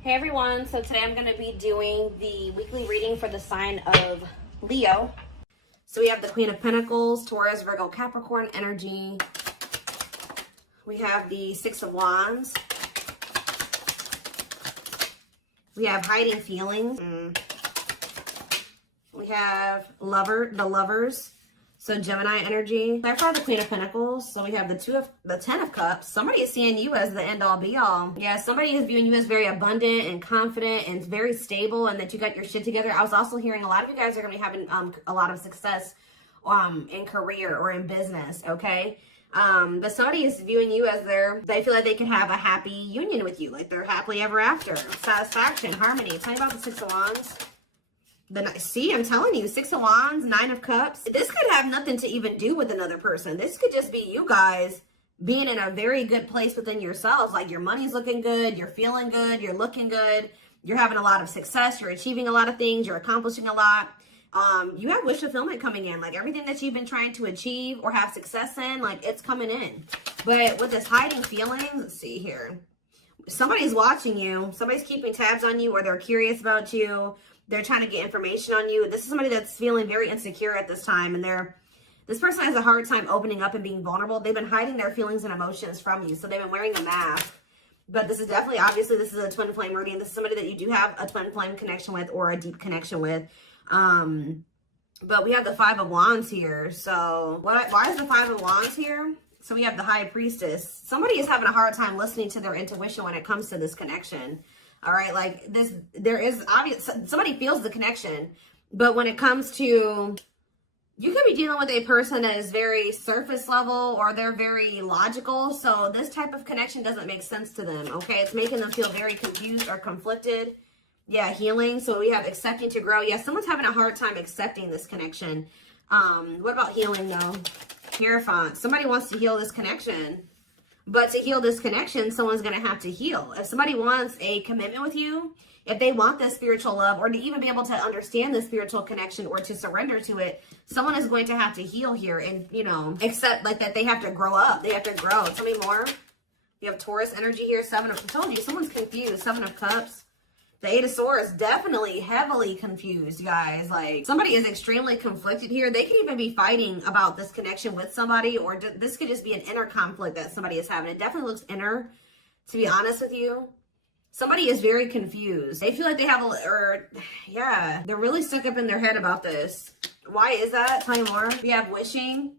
Hey everyone, so today I'm going to be doing the weekly reading for the sign of Leo. So we have the Queen of Pentacles, Taurus, Virgo, Capricorn energy. We have the Six of Wands. We have hiding feelings. We have the Lovers. So Gemini energy. I've got the Queen of Pentacles. So we have the Ten of Cups. Somebody is seeing you as the end all be all. Yeah, somebody is viewing you as very abundant and confident and very stable, and that you got your shit together. I was also hearing a lot of you guys are going to be having a lot of success in career or in business, okay? But somebody is viewing you as they feel like they can have a happy union with you, like they're happily ever after. Satisfaction, harmony. Tell me about the Six of Wands. See, I'm telling you, Six of Wands, Nine of Cups. This could have nothing to even do with another person. This could just be you guys being in a very good place within yourselves. Like your money's looking good, you're feeling good, you're looking good, you're having a lot of success, you're achieving a lot of things, you're accomplishing a lot. You have wish fulfillment coming in. Like everything that you've been trying to achieve or have success in, like it's coming in. But with this hiding feelings, let's see here. Somebody's watching you. Somebody's keeping tabs on you, or they're curious about you. They're trying to get information on you. This is somebody that's feeling very insecure at this time. And this person has a hard time opening up and being vulnerable. They've been hiding their feelings and emotions from you. So they've been wearing a mask. But this is definitely, obviously, this is a twin flame reading. This is somebody that you do have a twin flame connection with or a deep connection with. But we have the Five of Wands here. So why is the Five of Wands here? So we have the High Priestess. Somebody is having a hard time listening to their intuition when it comes to this connection. All right, like this, there is obvious, somebody feels the connection, but when it comes to, you could be dealing with a person that is very surface level or they're very logical. So this type of connection doesn't make sense to them. Okay, it's making them feel very confused or conflicted. Yeah, healing. So we have accepting to grow. Yeah, someone's having a hard time accepting this connection. What about healing though? Hierophant. Somebody wants to heal this connection. But to heal this connection, someone's going to have to heal. If somebody wants a commitment with you, if they want this spiritual love, or to even be able to understand the spiritual connection or to surrender to it, someone is going to have to heal here and, accept like that they have to grow up. They have to grow. Tell me more. You have Taurus energy here. I told you, someone's confused. Seven of Cups. The Eight of Swords, definitely heavily confused, guys. Like, somebody is extremely conflicted here. They could even be fighting about this connection with somebody, or this could just be an inner conflict that somebody is having. It definitely looks inner, to be honest with you. Somebody is very confused. They feel like they have they're really stuck up in their head about this. Why is that? Tell me more. We have wishing.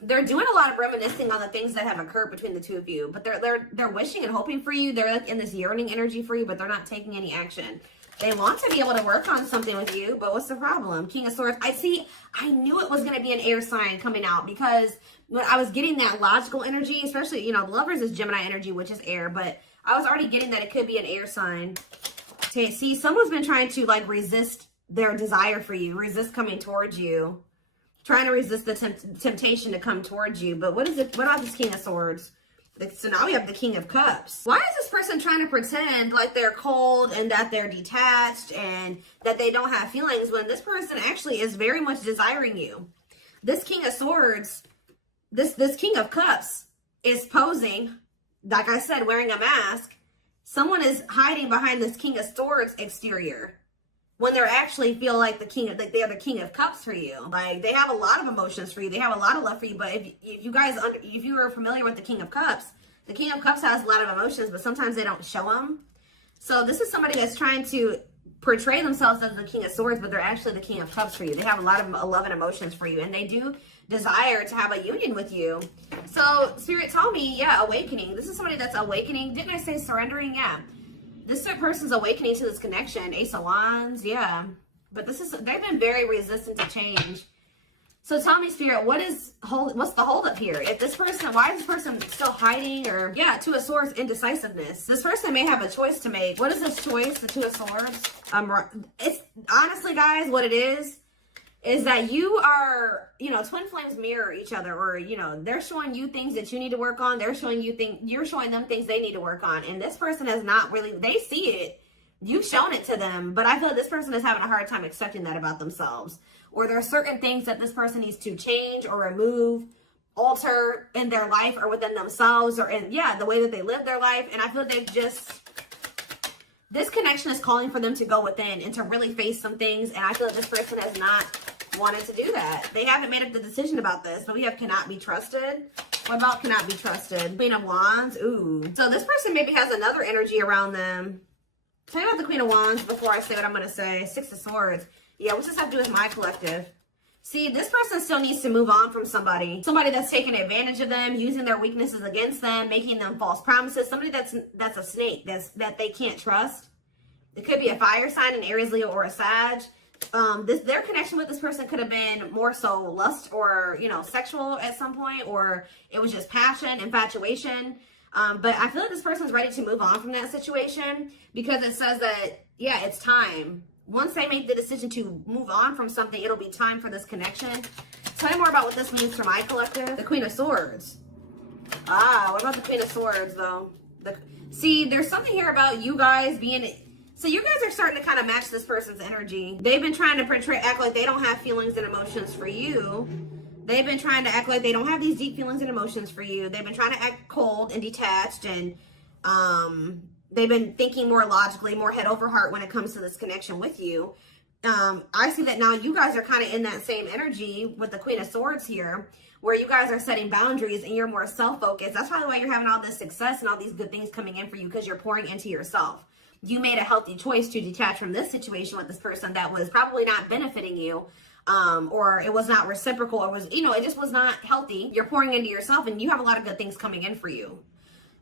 They're doing a lot of reminiscing on the things that have occurred between the two of you, but they're wishing and hoping for you. They're like in this yearning energy for you, but they're not taking any action. They want to be able to work on something with you, but what's the problem? King of Swords. I knew it was going to be an air sign coming out, because when I was getting that logical energy, especially, the Lovers is Gemini energy, which is air, but I was already getting that it could be an air sign. Okay, see, someone's been trying to resist their desire for you, resist coming towards you. Trying to resist the temptation to come towards you. But what about this King of Swords? So now we have the King of Cups. Why is this person trying to pretend like they're cold and that they're detached and that they don't have feelings, when this person actually is very much desiring you? This King of Swords, this King of Cups is posing, like I said, wearing a mask. Someone is hiding behind this King of Swords exterior, when they're actually feel like they are the King of Cups for you. Like, they have a lot of emotions for you. They have a lot of love for you. But if you are familiar with the King of Cups has a lot of emotions, but sometimes they don't show them. So this is somebody that's trying to portray themselves as the King of Swords, but they're actually the King of Cups for you. They have a lot of love and emotions for you, and they do desire to have a union with you. So Spirit told me, yeah, awakening. This is somebody that's awakening. Didn't I say surrendering? Yeah. This person's awakening to this connection. Ace of Wands, yeah. But they've been very resistant to change. So tell me, Spirit, what's the holdup here? Why is this person still hiding? Or, yeah, Two of Swords, indecisiveness. This person may have a choice to make. What is this choice, the Two of Swords? It's honestly, guys, what it is that you are, twin flames mirror each other, or, they're showing you things that you need to work on. They're showing you you're showing them things they need to work on. And this person has not really, they see it. You've shown it to them, but I feel like this person is having a hard time accepting that about themselves. Or there are certain things that this person needs to change or remove, alter in their life or within themselves, or in, the way that they live their life. And I feel like they've just This connection is calling for them to go within and to really face some things. And I feel like this person has not wanted to do that. They haven't made up the decision about this. But we have cannot be trusted. What about cannot be trusted? Queen of Wands. Ooh. So this person maybe has another energy around them. Tell me about the Queen of Wands before I say what I'm going to say. Six of Swords. Yeah, what's this have to do with my collective? See, this person still needs to move on from somebody. Somebody that's taking advantage of them, using their weaknesses against them, making them false promises. Somebody that's a snake, that they can't trust. It could be a fire sign, an Aries, Leo, or a Sag. Their connection with this person could have been more so lust or, you know, sexual at some point, or it was just passion, infatuation. But I feel like this person's ready to move on from that situation because it says that, yeah, it's time. Once they make the decision to move on from something, it'll be time for this connection. Tell me more about what this means for my collective. The Queen of Swords. Ah, what about the Queen of Swords, though? See, there's something here about you guys being... So you guys are starting to kind of match this person's energy. They've been trying to act like they don't have feelings and emotions for you. They've been trying to act like they don't have these deep feelings and emotions for you. They've been trying to act cold and detached, and they've been thinking more logically, more head over heart when it comes to this connection with you. I see that now you guys are kind of in that same energy with the Queen of Swords here, where you guys are setting boundaries and you're more self-focused. That's probably why you're having all this success and all these good things coming in for you, because you're pouring into yourself. You made a healthy choice to detach from this situation with this person that was probably not benefiting you, or it was not reciprocal, or was, you know, it just was not healthy. You're pouring into yourself and you have a lot of good things coming in for you.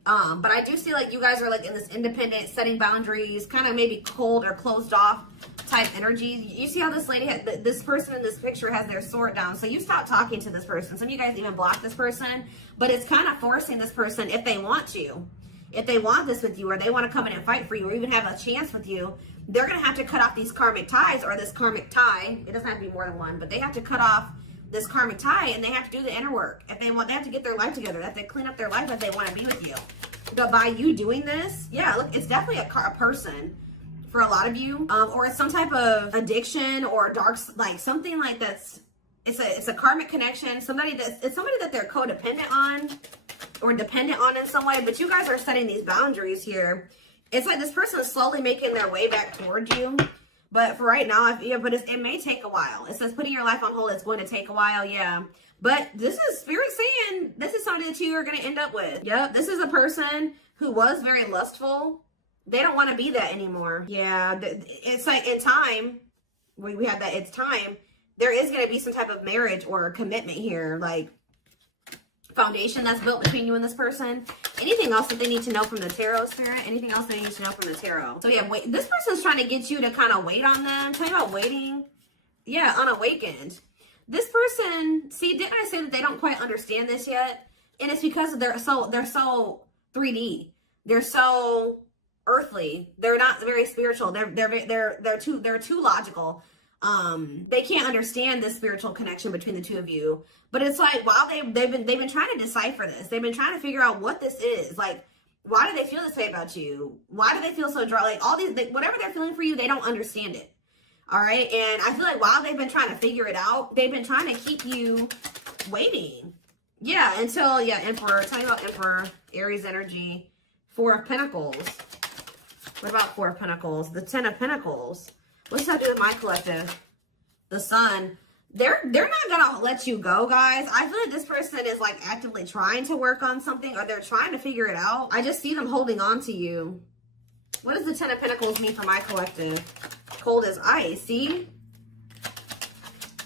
But I do see like you guys are like in this independent, setting boundaries, kind of maybe cold or closed off type energy. You see how this lady, this person in this picture has their sword down. So you stop talking to this person. Some of you guys even block this person, but it's kind of forcing this person, if they want to, if they want this with you, or they want to come in and fight for you, or even have a chance with you, they're going to have to cut off these karmic ties, or this karmic tie. It doesn't have to be more than one, but they have to cut off this karmic tie, and they have to do the inner work. If they want, they have to get their life together. They have to clean up their life if they want to be with you. But by you doing this, yeah, look, it's definitely a person for a lot of you, or it's some type of addiction or dark, like something like that's. It's a karmic connection. It's somebody that they're codependent on or dependent on in some way. But you guys are setting these boundaries here. It's like this person is slowly making their way back towards you. But for right now, it may take a while. It says putting your life on hold is going to take a while, yeah. But this is Spirit saying this is something that you are going to end up with. Yep, this is a person who was very lustful. They don't want to be that anymore. Yeah, it's like in time, we have that, it's time. There is going to be some type of marriage or commitment here, like foundation that's built between you and this person. Anything else that they need to know from the tarot, Spirit? Anything else they need to know from the tarot? So yeah, wait, this person's trying to get you to kind of wait on them. Tell me about waiting. Yeah, unawakened. This person, see, didn't I say that they don't quite understand this yet? And it's because they're so 3D. They're so earthly. They're not very spiritual. They're too logical. They can't understand this spiritual connection between the two of you. But it's like, while they've been trying to decipher this. They've been trying to figure out what this is. Like, why do they feel this way about you? Why do they feel so dry? Like, all these, whatever they're feeling for you, they don't understand it. All right. And I feel like while they've been trying to figure it out, they've been trying to keep you waiting. Yeah. Until, yeah, Emperor. Tell me about Emperor, Aries energy, Four of Pentacles. What about Four of Pentacles? The Ten of Pentacles. What's that do with my collective? The Sun. They're not gonna let you go, guys. I feel like this person is like actively trying to work on something, or they're trying to figure it out. I just see them holding on to you. What does the Ten of Pentacles mean for my collective? Cold as ice. See?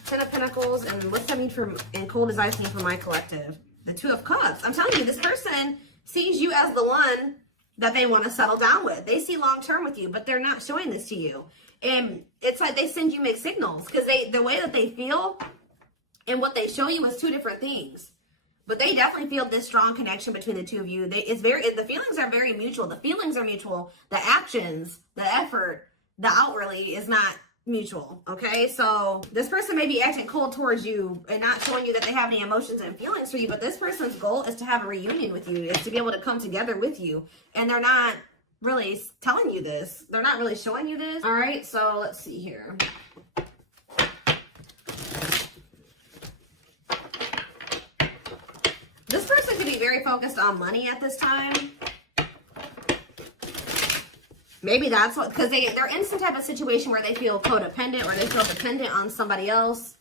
Ten of Pentacles, and what's that mean for, and cold as ice mean for my collective? The Two of Cups. I'm telling you, this person sees you as the one that they want to settle down with. They see long term with you, but they're not showing this to you. And it's like they send you mixed signals, because the way that they feel and what they show you is two different things. But they definitely feel this strong connection between the two of you. The feelings are very mutual. The feelings are mutual. The actions, the effort, the outwardly is not mutual. Okay, so this person may be acting cold towards you and not showing you that they have any emotions and feelings for you. But this person's goal is to have a reunion with you, is to be able to come together with you. And they're not really telling you this. They're not really showing you this. All right, so let's see here. This person could be very focused on money at this time. Maybe that's what, because they're in some type of situation where they feel codependent or they feel dependent on somebody else.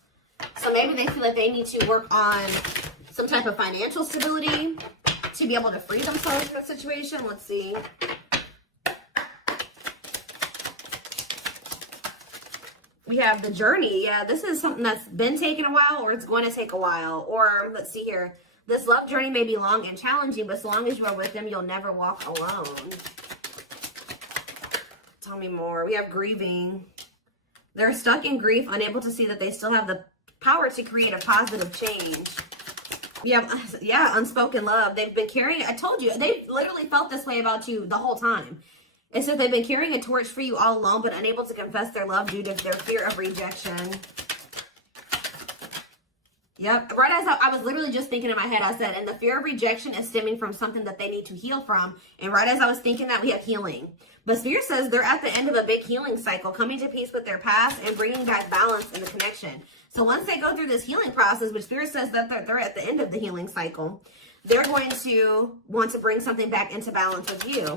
So maybe they feel like they need to work on some type of financial stability to be able to free themselves from the situation. Let's see. We have the journey. Yeah, this is something that's been taking a while, or it's going to take a while. Or let's see here. This love journey may be long and challenging, but as long as you are with them, you'll never walk alone. Tell me more. We have grieving. They're stuck in grief, unable to see that they still have the power to create a positive change. We have, yeah, unspoken love. They've been carrying, I told you, they literally felt this way about you the whole time. It says they've been carrying a torch for you all alone, but unable to confess their love due to their fear of rejection. Yep. Right as I was literally just thinking in my head, I said, and the fear of rejection is stemming from something that they need to heal from. And right as I was thinking that, we have healing. But Spirit says they're at the end of a big healing cycle, coming to peace with their past and bringing back balance in the connection. So once they go through this healing process, which Spirit says that they're at the end of the healing cycle, they're going to want to bring something back into balance with you.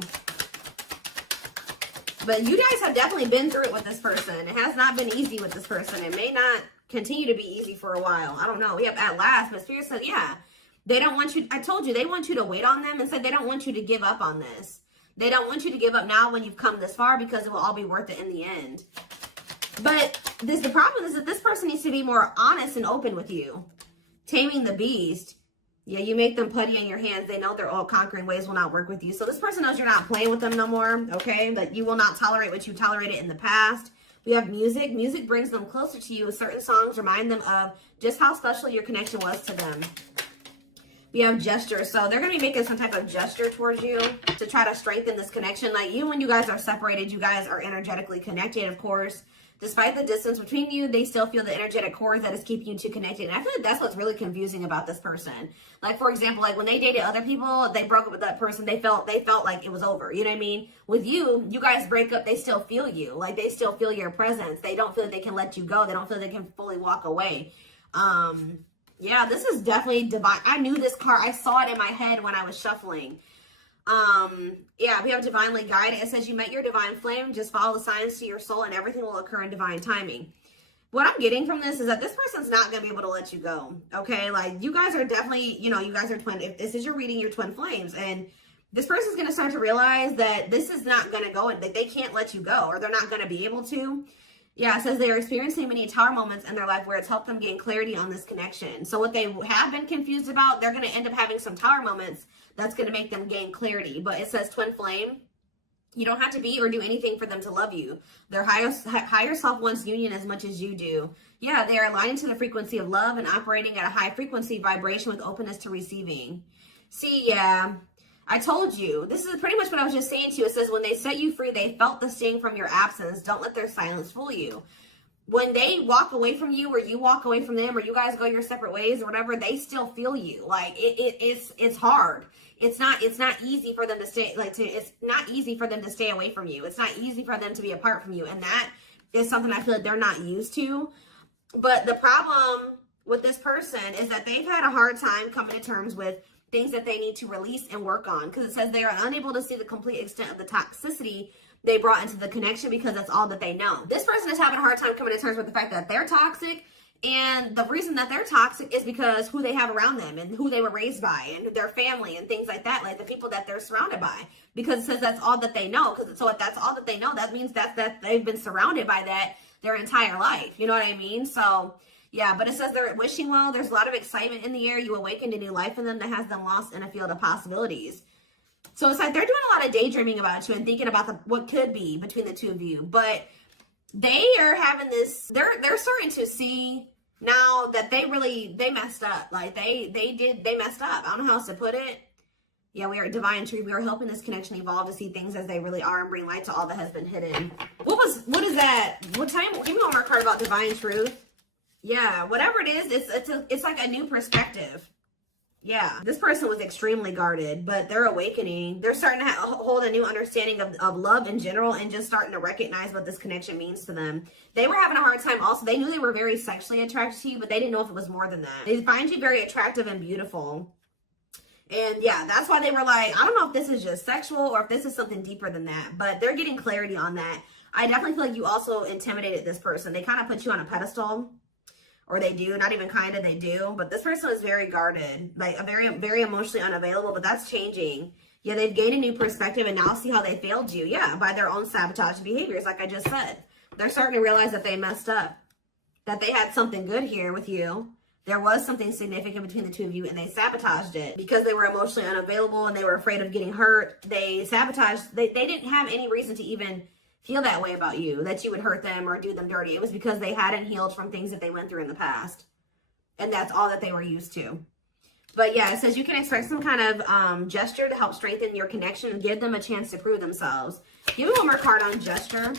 But you guys have definitely been through it with this person. It has not been easy with this person. It may not continue to be easy for a while. I don't know. We have at last, but Spirit said, yeah, they don't want you. I told you, they want you to wait on them and said they don't want you to give up on this. They don't want you to give up now when you've come this far, because it will all be worth it in the end. But the problem is that this person needs to be more honest and open with you. Taming the beast. Yeah, you make them putty in your hands. They know their all-conquering ways will not work with you. So this person knows you're not playing with them no more, okay? That you will not tolerate what you tolerated in the past. We have music. Music brings them closer to you. Certain songs remind them of just how special your connection was to them. We have gesture. So they're going to be making some type of gesture towards you to try to strengthen this connection. Like when you guys are separated, you guys are energetically connected, of course. Despite the distance between you, they still feel the energetic cord that is keeping you two connected. And I feel like that's what's really confusing about this person. Like, for example, like when they dated other people, they broke up with that person. They felt like it was over. You know what I mean? With you, you guys break up, they still feel you. Like, they still feel your presence. They don't feel like they can let you go. They don't feel like they can fully walk away. Yeah, this is definitely divine. I knew this card. I saw it in my head when I was shuffling. Yeah, we have divinely guided. It says you met your divine flame. Just follow the signs to your soul and everything will occur in divine timing. What I'm getting from this is that this person's not going to be able to let you go. Okay. Like, you guys are definitely, you know, you guys are twin. If this is your reading, you're twin flames, and this person's going to start to realize that this is not going to go, and that they can't let you go, or they're not going to be able to. Yeah, it says they are experiencing many tower moments in their life where it's helped them gain clarity on this connection. So what they have been confused about, they're going to end up having some tower moments that's going to make them gain clarity. But it says twin flame. You don't have to be or do anything for them to love you. Their higher self wants union as much as you do. Yeah, they are aligning to the frequency of love and operating at a high frequency vibration with openness to receiving. See, yeah, I told you. This is pretty much what I was just saying to you. It says when they set you free, they felt the sting from your absence. Don't let their silence fool you. When they walk away from you, or you walk away from them, or you guys go your separate ways or whatever, they still feel you. Like, it's hard. It's not easy for them to stay, it's not easy for them to stay away from you. It's not easy for them to be apart from you. And that is something I feel like they're not used to. But the problem with this person is that they've had a hard time coming to terms with things that they need to release and work on. Because it says they are unable to see the complete extent of the toxicity they brought into the connection because that's all that they know. This person is having a hard time coming to terms with the fact that they're toxic. And the reason that they're toxic is because who they have around them and who they were raised by and their family and things like that, like the people that they're surrounded by. Because it says that's all that they know. So if that's all that they know, that means that they've been surrounded by that their entire life. You know what I mean? So yeah, but it says they're wishing well. There's a lot of excitement in the air. You awakened a new life in them that has them lost in a field of possibilities. So it's like they're doing a lot of daydreaming about you and thinking about what could be between the two of you. But they are having this, they're starting to see now that they messed up. Like they messed up. I don't know how else to put it. Yeah, we are divine truth. We are helping this connection evolve to see things as they really are and bring light to all that has been hidden. What is that? Give me one more card about divine truth. Yeah, whatever it is, it's like a new perspective. Yeah, this person was extremely guarded, but they're awakening. They're starting to hold a new understanding of love in general and just starting to recognize what this connection means to them. They were having a hard time also. They knew they were very sexually attracted to you, but they didn't know if it was more than that. They find you very attractive and beautiful. And yeah, that's why they were like, I don't know if this is just sexual or if this is something deeper than that, but they're getting clarity on that. I definitely feel like you also intimidated this person. They kind of put you on a pedestal, or they do, not even kind of, they do. But this person is very guarded, like a very, very emotionally unavailable, but that's changing. Yeah, they've gained a new perspective and now see how they failed you. Yeah, by their own sabotage behaviors, like I just said. They're starting to realize that they messed up, that they had something good here with you. There was something significant between the two of you and they sabotaged it because they were emotionally unavailable and they were afraid of getting hurt. They sabotaged, they didn't have any reason to even feel that way about you, that you would hurt them or do them dirty. It was because they hadn't healed from things that they went through in the past. And that's all that they were used to. But yeah, it says you can expect some kind of gesture to help strengthen your connection and give them a chance to prove themselves. Give me one more card on gesture.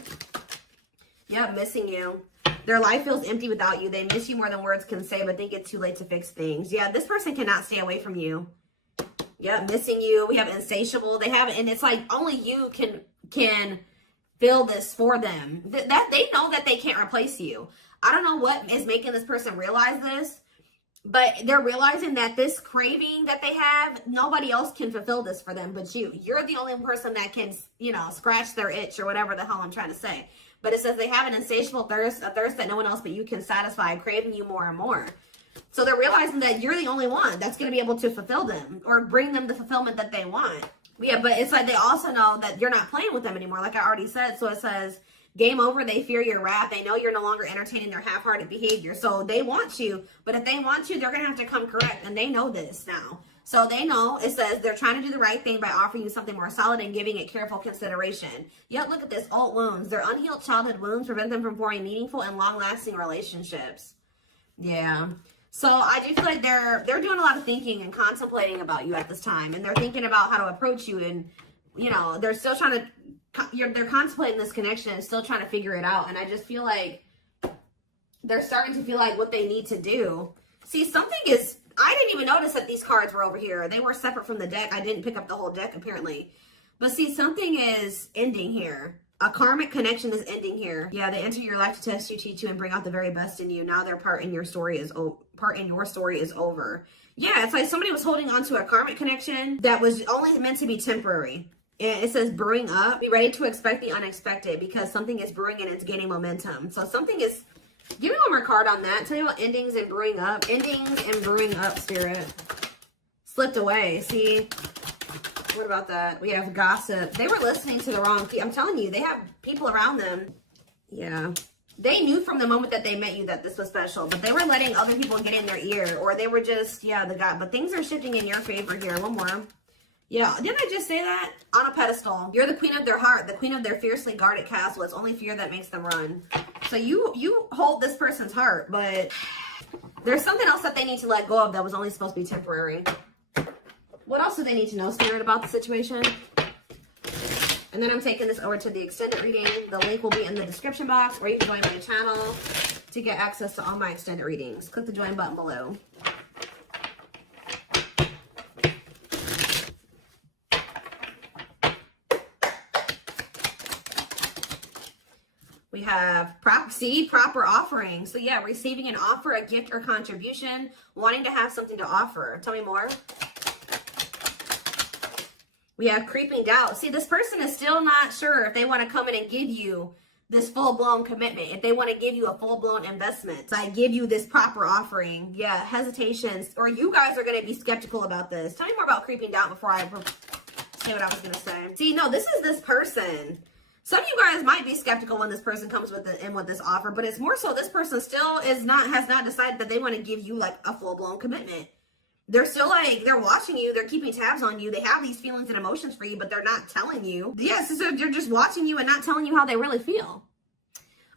Yep, missing you. Their life feels empty without you. They miss you more than words can say, but think it's too late to fix things. Yeah, this person cannot stay away from you. Yep, missing you. We have insatiable. They have, and it's like only you can feel this for them. That they know that they can't replace you. I don't know what is making this person realize this, but they're realizing that this craving that they have, nobody else can fulfill this for them but you. You're the only person that can, you know, scratch their itch or whatever the hell I'm trying to say. But it says they have an insatiable thirst, a thirst that no one else but you can satisfy, craving you more and more. So they're realizing that you're the only one that's going to be able to fulfill them or bring them the fulfillment that they want. Yeah, but it's like they also know that you're not playing with them anymore, like I already said. So it says, game over, they fear your wrath. They know you're no longer entertaining their half-hearted behavior. So they want you, but if they want you, they're going to have to come correct. And they know this now. So they know, it says they're trying to do the right thing by offering you something more solid and giving it careful consideration. Yet look at this, old wounds. Their unhealed childhood wounds prevent them from forming meaningful and long-lasting relationships. Yeah. So I do feel like they're doing a lot of thinking and contemplating about you at this time. And they're thinking about how to approach you. And, you know, they're still trying to, they're contemplating this connection and still trying to figure it out. And I just feel like they're starting to feel like what they need to do. See, something is, I didn't even notice that these cards were over here. They were separate from the deck. I didn't pick up the whole deck, apparently. But see, something is ending here. A karmic connection is ending here. Yeah, they enter your life to test you, teach you, and bring out the very best in you. Now their part in your story is over. Yeah, it's like somebody was holding on to a karmic connection that was only meant to be temporary. And it says brewing up. Be ready to expect the unexpected because something is brewing and it's gaining momentum. So something is... Give me one more card on that. Tell me about endings and brewing up. Endings and brewing up, Spirit. Slipped away. See? What about that? We have gossip. They were listening to the wrong people. I'm telling you, they have people around them. Yeah. They knew from the moment that they met you that this was special, but they were letting other people get in their ear, or they were just, yeah, the guy. But things are shifting in your favor here. One more. Yeah, didn't I just say that? On a pedestal. You're the queen of their heart, the queen of their fiercely guarded castle. It's only fear that makes them run. So you hold this person's heart, but there's something else that they need to let go of that was only supposed to be temporary. What else do they need to know, Spirit, about the situation? And then I'm taking this over to the extended reading. The link will be in the description box, or you can join my channel to get access to all my extended readings. Click the join button below. We have proper offering. So yeah, receiving an offer, a gift, or contribution, wanting to have something to offer. Tell me more. We have creeping doubt. See, this person is still not sure if they want to come in and give you this full-blown commitment, if they want to give you a full-blown investment. So I give you this proper offering. Yeah, hesitations, or you guys are going to be skeptical about this. Tell me more about creeping doubt before I say what I was going to say. See, no, this is this person. Some of you guys might be skeptical when this person comes with this offer, but it's more so this person still has not decided that they want to give you like a full-blown commitment. They're still like, they're watching you, they're keeping tabs on you, they have these feelings and emotions for you, but they're not telling you. Yes, so they're just watching you and not telling you how they really feel.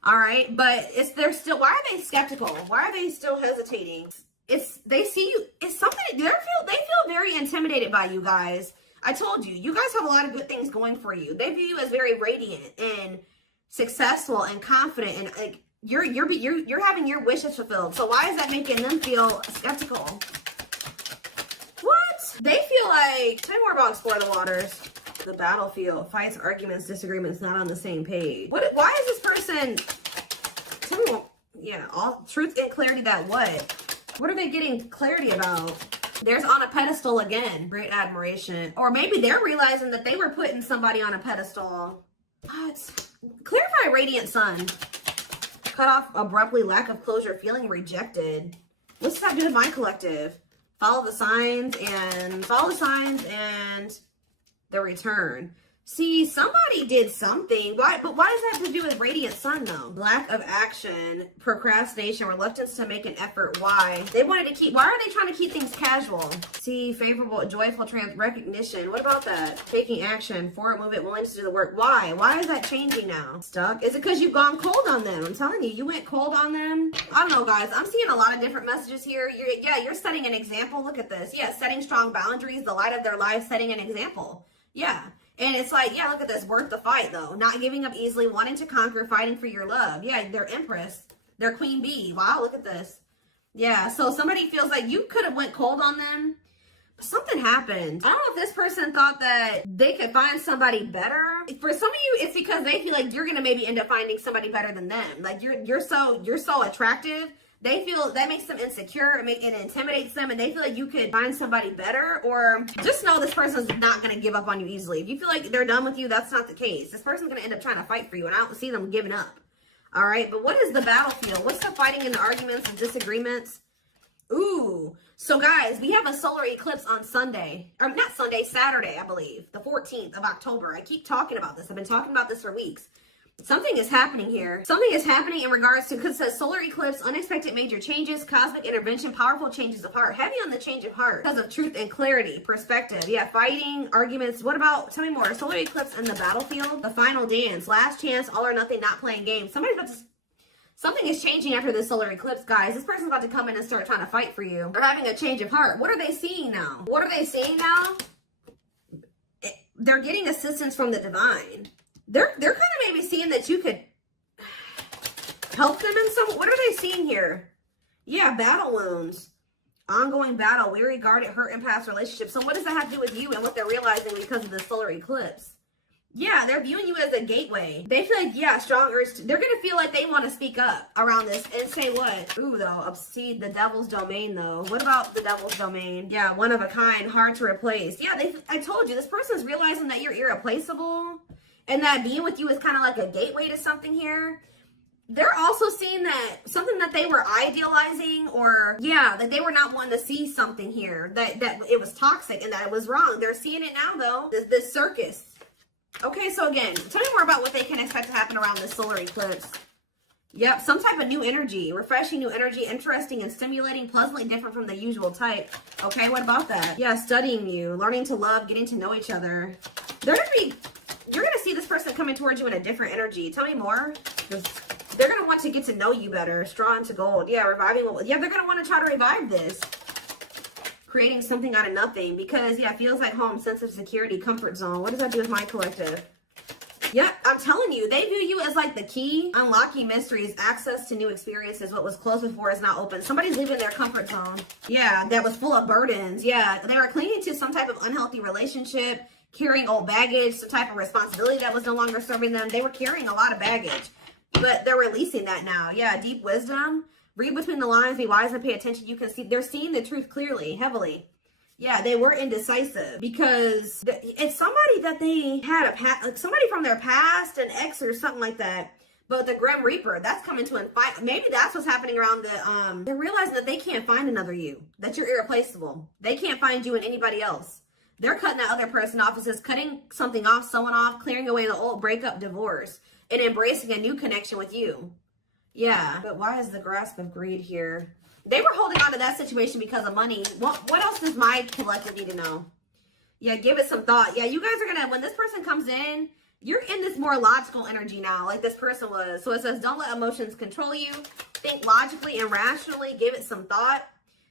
All right, but they're still, why are they skeptical? Why are they still hesitating? They see you, it's something, they feel very intimidated by you guys. I told you, you guys have a lot of good things going for you. They view you as very radiant and successful and confident, and like you're having your wishes fulfilled. So why is that making them feel skeptical? What? They feel like, tell me more about Explore the Waters. The battlefield, fights, arguments, disagreements, not on the same page. Why is this person, tell me more, yeah, all truth and clarity that what? What are they getting clarity about? There's on a pedestal again. Great admiration. Or maybe they're realizing that they were putting somebody on a pedestal. What? Clarify radiant sun. Cut off abruptly, lack of closure, feeling rejected. What's that do with my collective? Follow the signs and the return. See, somebody did something. Why? But why does that have to do with radiant sun, though? Lack of action, procrastination, reluctance to make an effort. Why? They wanted to keep. Why are they trying to keep things casual? See, favorable, joyful, recognition. What about that? Taking action, forward movement, willingness to do the work. Why? Why is that changing now? Stuck? Is it because you've gone cold on them? I'm telling you, you went cold on them. I don't know, guys. I'm seeing a lot of different messages here. You're setting an example. Look at this. Yeah, setting strong boundaries, the light of their life, setting an example. Yeah. And it's like, yeah, look at this, worth the fight, though. Not giving up easily, wanting to conquer, fighting for your love. Yeah, they're Empress. They're Queen Bee. Wow, look at this. Yeah, so somebody feels like you could have went cold on them, but something happened. I don't know if this person thought that they could find somebody better. For some of you, it's because they feel like you're going to maybe end up finding somebody better than them. Like, you're so attractive. They feel that makes them insecure, it intimidates them, and they feel like you could find somebody better. Or just know this person's not going to give up on you easily. If you feel like they're done with you, that's not the case. This person's going to end up trying to fight for you, and I don't see them giving up. All right, but what is the battlefield? What's the fighting and the arguments and disagreements? Ooh, so guys, we have a solar eclipse on Sunday. Or not Sunday, Saturday, I believe. The 14th of October. I keep talking about this. I've been talking about this for weeks. Something is happening here. Something is happening in regards to, because it says solar eclipse, unexpected major changes, cosmic intervention, powerful changes of heart. Heavy on the change of heart because of truth and clarity, perspective. Yeah, fighting, arguments. What about, tell me more. Solar eclipse and the battlefield, the final dance, last chance, all or nothing, not playing games. Something is changing after this solar eclipse, guys. This person's about to come in and start trying to fight for you. They're having a change of heart. What are they seeing now? What are they seeing now? They're getting assistance from the divine. They're kind of maybe seeing that you could help them in some. What are they seeing here? Yeah, battle wounds, ongoing battle, weary, guarded, hurt, in past relationships. So what does that have to do with you and what they're realizing because of the solar eclipse? Yeah, they're viewing you as a gateway. They feel like, yeah, strong urge. They're going to feel like they want to speak up around this and say what? Ooh, though, obsede, the devil's domain, though. What about the devil's domain? Yeah, one of a kind, hard to replace. Yeah, I told you, this person's realizing that you're irreplaceable. And that being with you is kind of like a gateway to something here. They're also seeing that something that they were idealizing, or yeah, that they were not wanting to see something here, that it was toxic and that it was wrong. They're seeing it now, though. This circus. Okay, so again, tell me more about what they can expect to happen around this solar eclipse. Yep, some type of new energy, refreshing new energy, interesting and stimulating, pleasantly different from the usual type. Okay, what about that? Yeah, studying you, learning to love, getting to know each other. You're going to see this person coming towards you in a different energy. Tell me more. They're going to want to get to know you better. Straw into gold. Yeah, reviving. Yeah, they're going to want to try to revive this. Creating something out of nothing. Because, yeah, it feels like home, sense of security, comfort zone. What does that do with my collective? Yeah, I'm telling you, they view you as like the key. Unlocking mysteries, access to new experiences. What was closed before is now open. Somebody's leaving their comfort zone. Yeah, that was full of burdens. Yeah, they were clinging to some type of unhealthy relationship. Carrying old baggage, some type of responsibility that was no longer serving them. They were carrying a lot of baggage, but they're releasing that now. Yeah, deep wisdom. Read between the lines, be wise and pay attention. You can see they're seeing the truth clearly, heavily. Yeah, they were indecisive because it's somebody that they had like somebody from their past, an ex or something like that. But the Grim Reaper, that's coming to and fight. Maybe that's what's happening around the, they're realizing that they can't find another you, that you're irreplaceable. They can't find you in anybody else. They're cutting that other person off. It says cutting something off, someone off, clearing away the old breakup, divorce, and embracing a new connection with you. Yeah, but why is the grasp of greed here? They were holding on to that situation because of money. What else does my collective need to know? Yeah, give it some thought. Yeah, you guys are going to, when this person comes in, you're in this more logical energy now, like this person was. So it says, don't let emotions control you. Think logically and rationally. Give it some thought.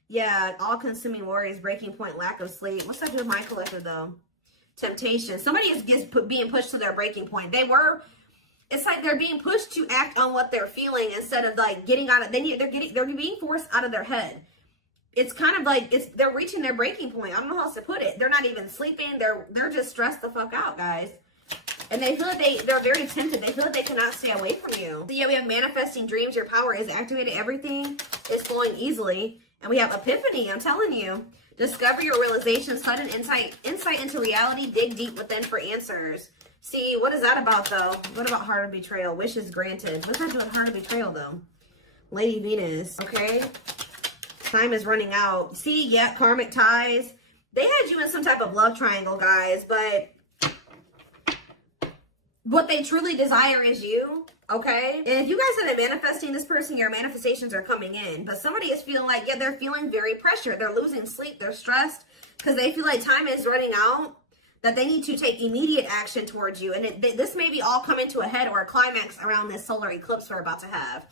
Yeah, all-consuming worries, breaking point, lack of sleep. What's that do with my collective, though? Temptation. Somebody is being pushed to their breaking point. It's like they're being pushed to act on what they're feeling instead of like getting out of. They're being forced out of their head. It's kind of like they're reaching their breaking point. I don't know how else to put it. They're not even sleeping. They're just stressed the fuck out, guys. And they feel like they're very tempted. They feel like they cannot stay away from you. So yeah, we have manifesting dreams. Your power is activated. Everything is flowing easily. And we have epiphany, I'm telling you. Discover your realization, sudden insight into reality, dig deep within for answers. See, what is that about, though? What about heart of betrayal? Wishes granted. What's that doing with heart of betrayal, though? Lady Venus, okay? Time is running out. See, yeah, karmic ties. They had you in some type of love triangle, guys, but what they truly desire is you, okay? And if you guys have been manifesting this person, your manifestations are coming in. But somebody is feeling like, yeah, they're feeling very pressured. They're losing sleep. They're stressed because they feel like time is running out, that they need to take immediate action towards you. And this may be all coming to a head or a climax around this solar eclipse we're about to have.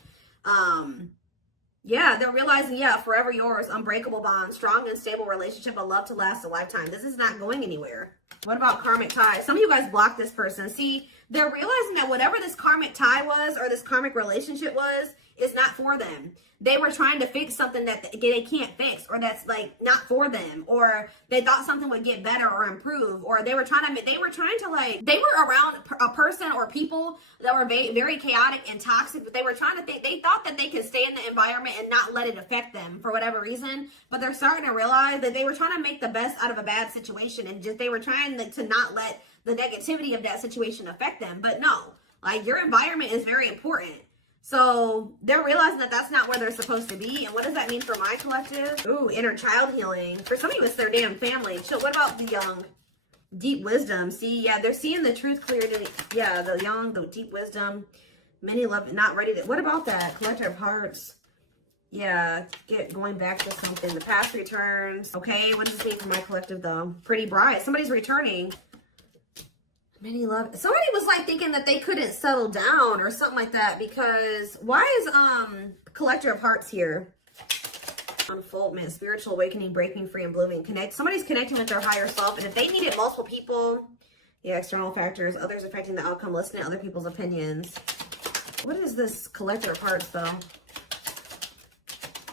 Yeah, they're realizing, yeah, forever yours, unbreakable bond, strong and stable relationship, a love to last a lifetime. This is not going anywhere. What about karmic ties? Some of you guys blocked this person. See, they're realizing that whatever this karmic tie was or this karmic relationship was is not for them. They were trying to fix something that they can't fix, or that's like not for them, or they thought something would get better or improve, or they were trying to they were around a person or people that were very chaotic and toxic, but they were trying to they thought that they could stay in the environment and not let it affect them for whatever reason. But they're starting to realize that they were trying to make the best out of a bad situation, and just they were trying to not let the negativity of that situation affect them. But no, like, your environment is very important. So they're realizing that that's not where they're supposed to be. And what does that mean for my collective? Ooh, inner child healing. For some of you, it's their damn family. So what about the young? Deep wisdom. See, yeah, they're seeing the truth clearly. Yeah, the young, the deep wisdom. Many love, not ready to. What about that? Collector of hearts. Yeah, going back to something. The past returns. Okay, what does this mean for my collective, though? Pretty bright. Somebody's returning. Many love. Somebody was like thinking that they couldn't settle down or something like that, because why is collector of hearts here? Unfoldment, spiritual awakening, breaking free and blooming. Somebody's connecting with their higher self, and if they needed multiple people, yeah, external factors, others affecting the outcome, listening to other people's opinions. What is this collector of hearts, though?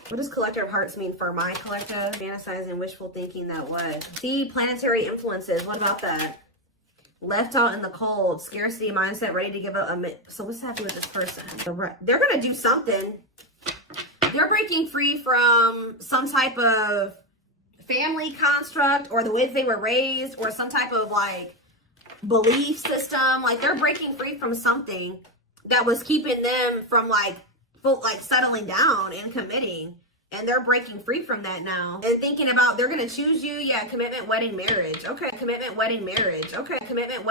What does collector of hearts mean for my collective? Fantasizing, wishful thinking, that what? See, planetary influences. What about that? Left out in the cold, scarcity mindset, ready to give up. So what's happening with this person? They're going to do something. They're breaking free from some type of family construct, or the way they were raised, or some type of like belief system. Like, they're breaking free from something that was keeping them from like settling down and committing. And they're breaking free from that now. And thinking about, they're going to choose you. Yeah, commitment, wedding, marriage. Okay, commitment, wedding, marriage. Okay, commitment, wedding.